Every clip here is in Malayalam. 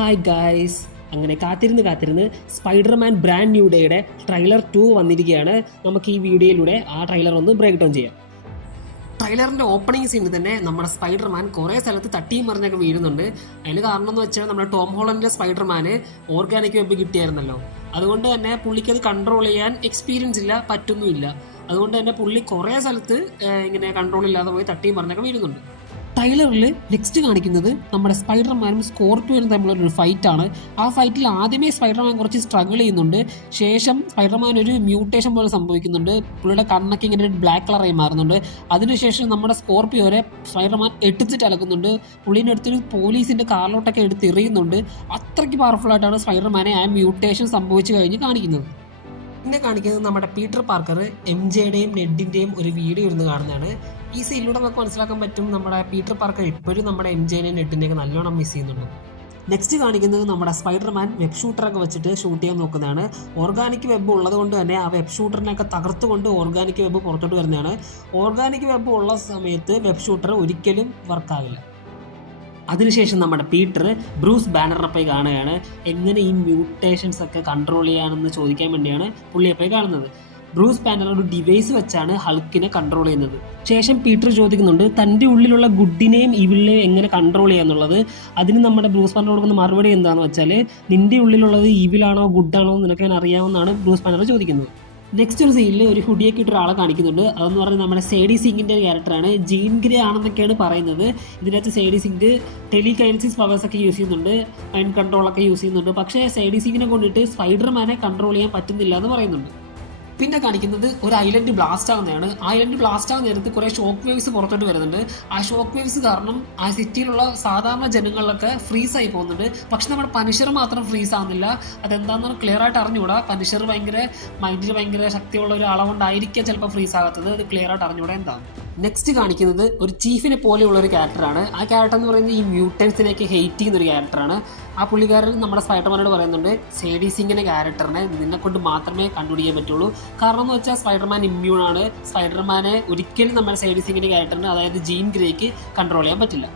ഹായ് ഗായ്സ്, അങ്ങനെ കാത്തിരുന്ന് സ്പൈഡർമാൻ ബ്രാൻഡ് ന്യൂ ഡേയുടെ ട്രെയിലർ 2 വന്നിരിക്കുകയാണ്. നമുക്ക് ഈ വീഡിയോയിലൂടെ ആ ട്രെയിലർ ഒന്ന് ബ്രേക്ക് ഡൗൺ ചെയ്യാം. ട്രെയിലറിൻ്റെ ഓപ്പണിംഗ് സീനിൽ തന്നെ നമ്മുടെ സ്പൈഡർമാൻ കുറേ സ്ഥലത്ത് തട്ടിയും മറിഞ്ഞൊക്കെ വീഴുന്നുണ്ട്. അതിന് കാരണം എന്ന് വെച്ചാൽ നമ്മുടെ ടോം ഹോളണ്ടിൻ്റെ സ്പൈഡർമാന് ഓർഗാനിക് വെബ് കിട്ടിയായിരുന്നല്ലോ. അതുകൊണ്ട് തന്നെ പുള്ളിക്ക് അത് കൺട്രോൾ ചെയ്യാൻ എക്സ്പീരിയൻസ് ഇല്ല, പറ്റുന്നുമില്ല. അതുകൊണ്ട് തന്നെ പുള്ളി കുറേ സ്ഥലത്ത് ഇങ്ങനെ കൺട്രോൾ ഇല്ലാതെ പോയി തട്ടിയും മറിഞ്ഞൊക്കെ വീഴുന്നുണ്ട്. ട്രെയിലറിൽ നെക്സ്റ്റ് കാണിക്കുന്നത് നമ്മുടെ സ്പൈഡർമാനും സ്കോർപിയോനും തമ്മിലൊരു ഫൈറ്റാണ്. ആ ഫൈറ്റിൽ ആദ്യമേ സ്പൈഡർമാൻ കുറച്ച് സ്ട്രഗിൾ ചെയ്യുന്നുണ്ട്. ശേഷം സ്പൈഡർമാൻ ഒരു മ്യൂട്ടേഷൻ പോലെ സംഭവിക്കുന്നുണ്ട്. പുള്ളിയുടെ കണ്ണൊക്കെ ഇങ്ങനെ ഒരു ബ്ലാക്ക് കളറായി മാറുന്നുണ്ട്. അതിനുശേഷം നമ്മുടെ സ്കോർപിയോരെ സ്പൈഡർമാൻ എട്ടിച്ചിട്ട് അലക്കുന്നുണ്ട്. പുള്ളീൻ്റെ അടുത്തൊരു പോലീസിൻ്റെ കാറിലോട്ടൊക്കെ എടുത്ത് എറിയുന്നുണ്ട്. അത്രയ്ക്ക് പവർഫുള്ളായിട്ടാണ് സ്പൈഡർമാനെ ആ മ്യൂട്ടേഷൻ സംഭവിച്ചു കഴിഞ്ഞ് കാണിക്കുന്നത്. പിന്നെ കാണിക്കുന്നത് നമ്മുടെ പീറ്റർ പാർക്കർ MJയുടെയും നെഡിൻ്റെയും ഒരു വീഡിയോ ഇരുന്ന് കാണുന്നതാണ്. ഈ സീനിലൂടെ നമുക്ക് മനസ്സിലാക്കാൻ പറ്റും നമ്മുടെ പീറ്റർ പാർക്കർ ഇപ്പോഴും നമ്മുടെ MJനെയും നെഡിൻ്റെയൊക്കെ നല്ലോണം മിസ് ചെയ്യുന്നുണ്ട്. നെക്സ്റ്റ് കാണിക്കുന്നത് നമ്മുടെ സ്പൈഡർമാൻ വെബ് ഷൂട്ടറൊക്കെ വെച്ചിട്ട് ഷൂട്ട് ചെയ്യാൻ നോക്കുന്നതാണ്. ഓർഗാനിക് വെബ് ഉള്ളത് കൊണ്ട് തന്നെ ആ വെബ് ഷൂട്ടറിനെയൊക്കെ തകർത്തുകൊണ്ട് ഓർഗാനിക് വെബ് പുറത്തോട്ട് വരുന്നതാണ്. ഓർഗാനിക് വെബ് ഉള്ള സമയത്ത് വെബ് ഷൂട്ടർ ഒരിക്കലും വർക്കാവില്ല. അതിനുശേഷം നമ്മുടെ പീറ്റർ ബ്രൂസ് ബാനറിനെ പോയി കാണുകയാണ്. എങ്ങനെ ഈ മ്യൂട്ടേഷൻസ് ഒക്കെ കൺട്രോൾ ചെയ്യാനെന്ന് ചോദിക്കാൻ വേണ്ടിയാണ് പുള്ളിയെ പോയി കാണുന്നത്. ബ്രൂസ് ബാനർ ഒരു ഡിവൈസ് വെച്ചാണ് ഹൾക്കിനെ കൺട്രോൾ ചെയ്യുന്നത്. ശേഷം പീറ്റർ ചോദിക്കുന്നുണ്ട് തൻ്റെ ഉള്ളിലുള്ള ഗുഡിനെയും ഈവിളിനെയും എങ്ങനെ കൺട്രോൾ ചെയ്യാന്നുള്ളത്. അതിന് നമ്മുടെ ബ്രൂസ് ബാനർ കൊടുക്കുന്ന മറുപടി എന്താണെന്ന് വെച്ചാൽ, നിൻ്റെ ഉള്ളിലുള്ളത് ഈവിലാണോ ഗുഡാണോ നിനക്ക് ഞാൻ അറിയാമെന്നാണ് ബ്രൂസ് ബാനർ ചോദിക്കുന്നത്. നെക്സ്റ്റ് ഒരു സീനിൽ ഒരു ഹുഡിയൊക്കെ ഇട്ട ഒരാളെ കാണിക്കുന്നുണ്ട്. അതെന്ന് പറഞ്ഞാൽ നമ്മുടെ സേഡി സിംഗിൻ്റെ ക്യാരക്ടറാണ്. ജീൻ ഗ്രേ ആണെന്നൊക്കെയാണ് പറയുന്നത്. ഇതിനകത്ത് സേഡി സിംഗ് ടെലികൈനസിസ് പവേഴ്സ് ഒക്കെ യൂസ് ചെയ്യുന്നുണ്ട്, മൈൻഡ് കൺട്രോളൊക്കെ യൂസ് ചെയ്യുന്നുണ്ട്. പക്ഷേ സേഡി സിംഗിനെ കൊണ്ടിട്ട് സ്പൈഡർമാനെ കൺട്രോൾ ചെയ്യാൻ പറ്റുന്നില്ല എന്ന് പറയുന്നുണ്ട്. പിന്നെ കാണിക്കുന്നത് ഒരു ഐലൻഡ് ബ്ലാസ്റ്റ് ആകുന്നതാണ്. ഐലൻഡ് ബ്ലാസ്റ്റ് ആകുന്ന നേരത്ത് കുറേ ഷോക്ക് വേവ്സ് പുറത്തോട്ട് വരുന്നുണ്ട്. ആ ഷോക്ക് വേവ്സ് കാരണം ആ സിറ്റിയിലുള്ള സാധാരണ ജനങ്ങളിലൊക്കെ ഫ്രീസ് ആയി പോകുന്നുണ്ട്. പക്ഷെ നമ്മുടെ പനിഷർ മാത്രം ഫ്രീസ് ആകുന്നില്ല. അതെന്താണെന്ന് ക്ലിയർ ആയിട്ട് അറിഞ്ഞുകൂടാ. പനിഷർ മൈൻഡിൽ ഭയങ്കര ശക്തിയുള്ള ഒരു ആളവുകൊണ്ടായിരിക്കാം ചിലപ്പോൾ ഫ്രീസ് ആകാത്തത്. അത് ക്ലിയർ ആയിട്ട് അറിഞ്ഞുകൂടാ എന്താണ്. നെക്സ്റ്റ് കാണിക്കുന്നത് ഒരു ചീഫിനെ പോലെയുള്ള ഒരു ക്യാരക്ടറാണ്. ആ ക്യാരക്ടർ എന്ന് പറയുന്നത് ഈ മ്യൂട്ടൻസിനെയൊക്കെ ഹെയ്റ്റ് ചെയ്യുന്ന ഒരു ക്യാരക്ടറാണ്. ആ പുള്ളിക്കാരൻ നമ്മുടെ സ്പൈഡർമാനോട് പറയുന്നുണ്ട്, സേഡി സിംഗിൻ്റെ ക്യാരക്ടറിനെ നിന്നെ കൊണ്ട് മാത്രമേ കണ്ടുപിടിക്കാൻ പറ്റുള്ളൂ. കാരണം എന്ന് വെച്ചാൽ സ്പൈഡർമാൻ ഇമ്മ്യൂണാണ്. സ്പൈഡർമാനെ ഒരിക്കലും നമ്മുടെ സേഡി സിംഗിൻ്റെ ക്യാരക്ടറിന്, അതായത് ജീൻ ഗ്രേക്ക് കൺട്രോൾ ചെയ്യാൻ പറ്റില്ല.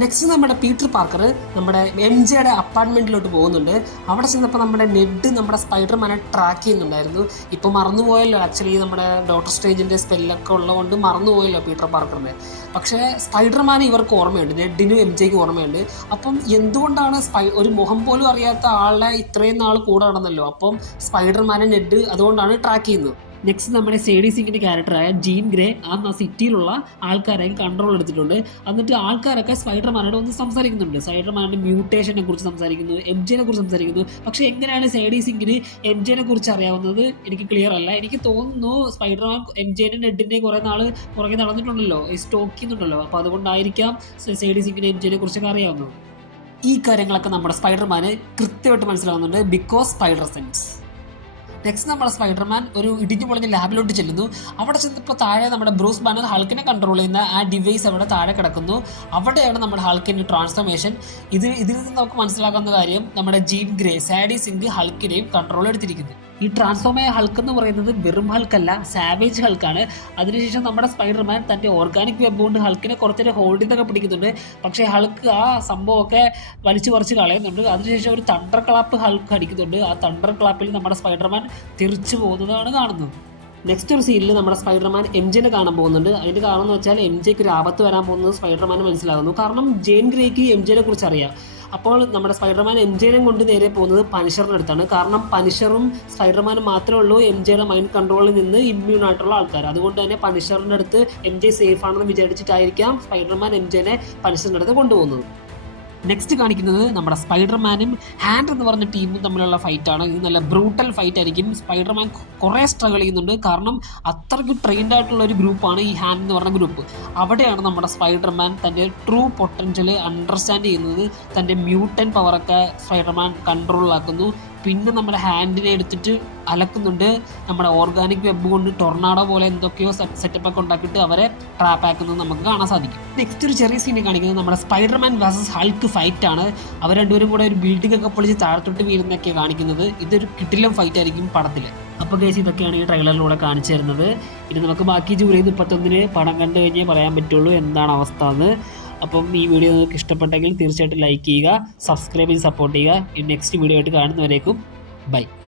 നെക്സ്റ്റ് നമ്മുടെ പീറ്റർ പാർക്കർ നമ്മുടെ MJയുടെ അപ്പാർട്ട്മെൻറ്റിലോട്ട് പോകുന്നുണ്ട്. അവിടെ ചെന്നപ്പോൾ നമ്മുടെ നെഡ് നമ്മുടെ സ്പൈഡർമാനെ ട്രാക്ക് ചെയ്യുന്നുണ്ടായിരുന്നു. ഇപ്പോൾ മറന്നുപോയല്ലോ, ആക്ച്വലി നമ്മുടെ ഡോക്ടർ സ്ട്രേഞ്ചിൻ്റെ സ്പെല്ലൊക്കെ ഉള്ളതുകൊണ്ട് മറന്നുപോയല്ലോ പീറ്റർ പാർക്കറിനെ. പക്ഷേ സ്പൈഡർമാൻ ഇവർക്ക് ഓർമ്മയുണ്ട്, നെഡിനും MJയ്ക്കും ഓർമ്മയുണ്ട്. അപ്പം എന്തുകൊണ്ടാണ് ഒരു മുഖം പോലും അറിയാത്ത ആളെ ഇത്രയും നാൾ കൂടെ നടന്നല്ലോ. അപ്പം സ്പൈഡർമാനെ നെഡ് അതുകൊണ്ടാണ് ട്രാക്ക് ചെയ്യുന്നത്. നെക്സ്റ്റ് നമ്മുടെ സേഡി സിംഗിൻ്റെ ക്യാരക്ടറായ ജീൻ ഗ്രേ ആ സിറ്റിയിലുള്ള ആൾക്കാരെ കൺട്രോൾ എടുത്തിട്ടുണ്ട്. എന്നിട്ട് ആൾക്കാരൊക്കെ സ്പൈഡർമാനോട് ഒന്ന് സംസാരിക്കുന്നുണ്ട്. സ്പൈഡർമാൻ്റെ മ്യൂട്ടേഷനെ കുറിച്ച് സംസാരിക്കുന്നു, MJനെ കുറിച്ച് സംസാരിക്കുന്നു. പക്ഷേ എങ്ങനെയാണ് സേഡി സിംഗിന് MJനെ കുറിച്ച് അറിയാവുന്നത് എനിക്ക് ക്ലിയർ അല്ല. എനിക്ക് തോന്നുന്നു സ്പൈഡർമാൻ MJനെ നെഡിൻ്റെ കുറേ നാൾ പുറകെ നടന്നിട്ടുണ്ടല്ലോ, സ്റ്റോക്ക് ചെയ്യുന്നുണ്ടല്ലോ. അപ്പോൾ അതുകൊണ്ടായിരിക്കാം സേഡി സിംഗിന് MJനെ കുറിച്ചൊക്കെ അറിയാവുന്നത്. ഈ കാര്യങ്ങളൊക്കെ നമ്മുടെ സ്പൈഡർമാന് കൃത്യമായിട്ട് മനസ്സിലാവുന്നുണ്ട്, ബിക്കോസ് സ്പൈഡർ സെൻസ്. നെക്സ്റ്റ് നമ്മുടെ സ്പൈഡർമാൻ ഒരു ഇടിഞ്ഞു പൊളിഞ്ഞ ലാബിലോട്ട് ചെല്ലുന്നു. അവിടെ ചെന്നപ്പോൾ താഴെ നമ്മുടെ ബ്രൂസ് ബാനർ ഹൾക്കിനെ കൺട്രോൾ ചെയ്യുന്ന ആ ഡിവൈസ് അവിടെ താഴെ കിടക്കുന്നു. അവിടെയാണ് നമ്മുടെ ഹൾക്കിൻ്റെ ട്രാൻസ്ഫോർമേഷൻ. ഇതിൽ നിന്ന് നമുക്ക് മനസ്സിലാക്കുന്ന കാര്യം, നമ്മുടെ ജീൻ ഗ്രേ സാഡി സിംഗ് ഹൾക്കിനെയും കൺട്രോൾ എടുത്തിരിക്കുന്നു. ഈ ട്രാൻസ്ഫോമായ ഹൾക്ക് എന്ന് പറയുന്നത് വെറും ഹൾക്കല്ല, സാവേജ് ഹൾക്കാണ്. അതിനുശേഷം നമ്മുടെ സ്പൈഡർമാൻ തൻ്റെ ഓർഗാനിക് വെബ് കൊണ്ട് ഹൾക്കിനെ കുറച്ചൊരു ഹോൾഡ് ചെയ്തൊക്കെ പിടിക്കുന്നുണ്ട്. പക്ഷേ ഹൾക്ക് ആ സംഭവമൊക്കെ വലിച്ചു പറിച്ച് കളയുന്നുണ്ട്. അതിനുശേഷം ഒരു തണ്ടർ ക്ലാപ്പ് ഹൾക്ക് അടിക്കുന്നുണ്ട്. ആ തണ്ടർ ക്ലാപ്പിൽ നമ്മുടെ സ്പൈഡർമാൻ തിരിച്ചു പോകുന്നതാണ് കാണുന്നത്. നെക്സ്റ്റ് ഒരു സീനിൽ നമ്മുടെ സ്പൈഡർമാൻ MJനെ കാണാൻ പോകുന്നുണ്ട്. അതിൻ്റെ കാരണം എന്ന് വെച്ചാൽ MJക്ക് ഒരു ആപത്ത് വരാൻ പോകുന്നത് സ്പൈഡർമാന് മനസ്സിലാകുന്നു. കാരണം ജീൻ ഗ്രേക്ക് MJനെ കുറിച്ച് അറിയാം. അപ്പോൾ നമ്മുടെ സ്പൈഡർമാൻ MJനെ കൊണ്ട് നേരെ പോകുന്നത് പനിഷറിൻ്റെ അടുത്താണ്. കാരണം പനിഷറും സ്പൈഡർമാനും മാത്രമേ ഉള്ളൂ MJയുടെ മൈൻഡ് കൺട്രോളിൽ നിന്ന് ഇമ്മ്യൂൺ ആയിട്ടുള്ള ആൾക്കാർ. അതുകൊണ്ട് തന്നെ പനിഷറിൻ്റെ അടുത്ത് MJ സേഫ് ആണെന്ന് വിചാരിച്ചിട്ടായിരിക്കാം സ്പൈഡർമാൻ MJനെ പനിഷറിൻ്റെ അടുത്ത് കൊണ്ടുപോകുന്നത്. നെക്സ്റ്റ് കാണിക്കുന്നത് നമ്മുടെ സ്പൈഡർമാനും ഹാൻഡ് എന്ന് പറഞ്ഞ ടീമും തമ്മിലുള്ള ഫൈറ്റാണ്. ഇത് നല്ല ബ്രൂട്ടൽ ഫൈറ്റ് ആയിരിക്കും. സ്പൈഡർമാൻ കുറേ സ്ട്രഗിൾ ചെയ്യുന്നുണ്ട്. കാരണം അത്രയ്ക്ക് ട്രെയിൻഡ് ആയിട്ടുള്ള ഒരു ഗ്രൂപ്പാണ് ഈ ഹാൻഡ് എന്ന് പറഞ്ഞ ഗ്രൂപ്പ്. അവിടെയാണ് നമ്മുടെ സ്പൈഡർമാൻ തൻ്റെ ട്രൂ പൊട്ടൻഷ്യൽ അണ്ടർസ്റ്റാൻഡ് ചെയ്യുന്നത്. തൻ്റെ മ്യൂട്ടൻ പവറൊക്കെ സ്പൈഡർമാൻ കൺട്രോളിലാക്കുന്നു. പിന്നെ നമ്മുടെ ഹാൻഡിനെ എടുത്തിട്ട് അലക്കുന്നുണ്ട്. നമ്മുടെ ഓർഗാനിക് വെബ് കൊണ്ട് ടൊർണാഡോ പോലെ എന്തൊക്കെയോ സെറ്റപ്പൊക്കെ ഉണ്ടാക്കിയിട്ട് അവരെ ട്രാപ്പ് ആക്കുന്നത് നമുക്ക് കാണാൻ സാധിക്കും. നെക്സ്റ്റ് ഒരു ചെറിയ സീനെ കാണിക്കുന്നത് നമ്മുടെ സ്പൈഡർമാൻ വേഴ്സസ് ഹൾക്ക് ഫൈറ്റ് ആണ്. അവർ രണ്ടുപേരും കൂടെ ഒരു ബിൽഡിംഗ് ഒക്കെ പൊളിച്ച് താഴത്തോട്ട് വീഴുന്നൊക്കെയാണ് കാണിക്കുന്നത്. ഇതൊരു കിടിലം ഫൈറ്റ് ആയിരിക്കും പടത്തിൽ. അപ്പോൾ കേസ് ഇതൊക്കെയാണ് ഈ ട്രെയിലറിലൂടെ കാണിച്ചു തരുന്നത്. ഇനി നമുക്ക് ബാക്കി ജൂലൈ 31 പടം കണ്ടു കഴിഞ്ഞേ പറയാൻ പറ്റുള്ളൂ എന്താണ് അവസ്ഥ എന്ന്. അപ്പം ഈ വീഡിയോ നിങ്ങൾക്ക് ഇഷ്ടപ്പെട്ടെങ്കിൽ തീർച്ചയായിട്ടും ലൈക്ക് ചെയ്യുക, സബ്സ്ക്രൈബ് ചെയ്ത് സപ്പോർട്ട് ചെയ്യുക. നെക്സ്റ്റ് വീഡിയോ ആയിട്ട് കാണുന്നവരേക്കും ബൈ.